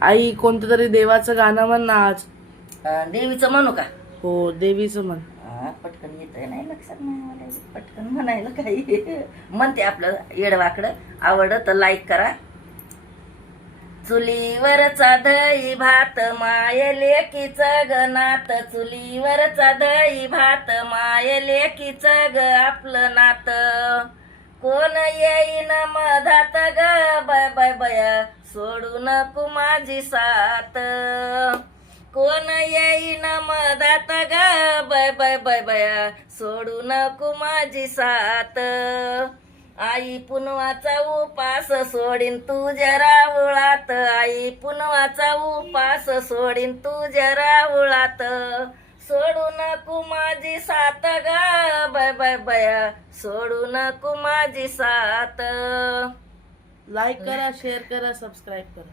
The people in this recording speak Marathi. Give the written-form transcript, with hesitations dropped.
आई कोणतं तरी देवाचं गाणं म्हण ना आज. देवीचं म्हणू का? हो देवीचं म्हण. पटकन येत नाही लक्षात नाही मला पटकन म्हणायला काही. म्हणते आपलं येडवाकडं. आवडलं तर लाईक करा. चुलीवरचा दही भात माय लेकीचं ग नात, चुलीवरचा दही भात माय लेकीचं ग आपलं नात. कोण येईन मधात ग बाय बाय बया, सोडू नको माझी साथ. कोण येईन मधात ग बाय बाय बाय बया, सोडू नको माझी साथ. आई पुनवाचा उपास सोडीन तुझ्या रावळात, आई पुनवाचा उपास सोडीन तुझ्या रावळात. सोडू नको माझी साथ ग बाय बाय बया, सोडू नको माझी साथ. लाईक करा, शेअर करा, सबस्क्राईब करा.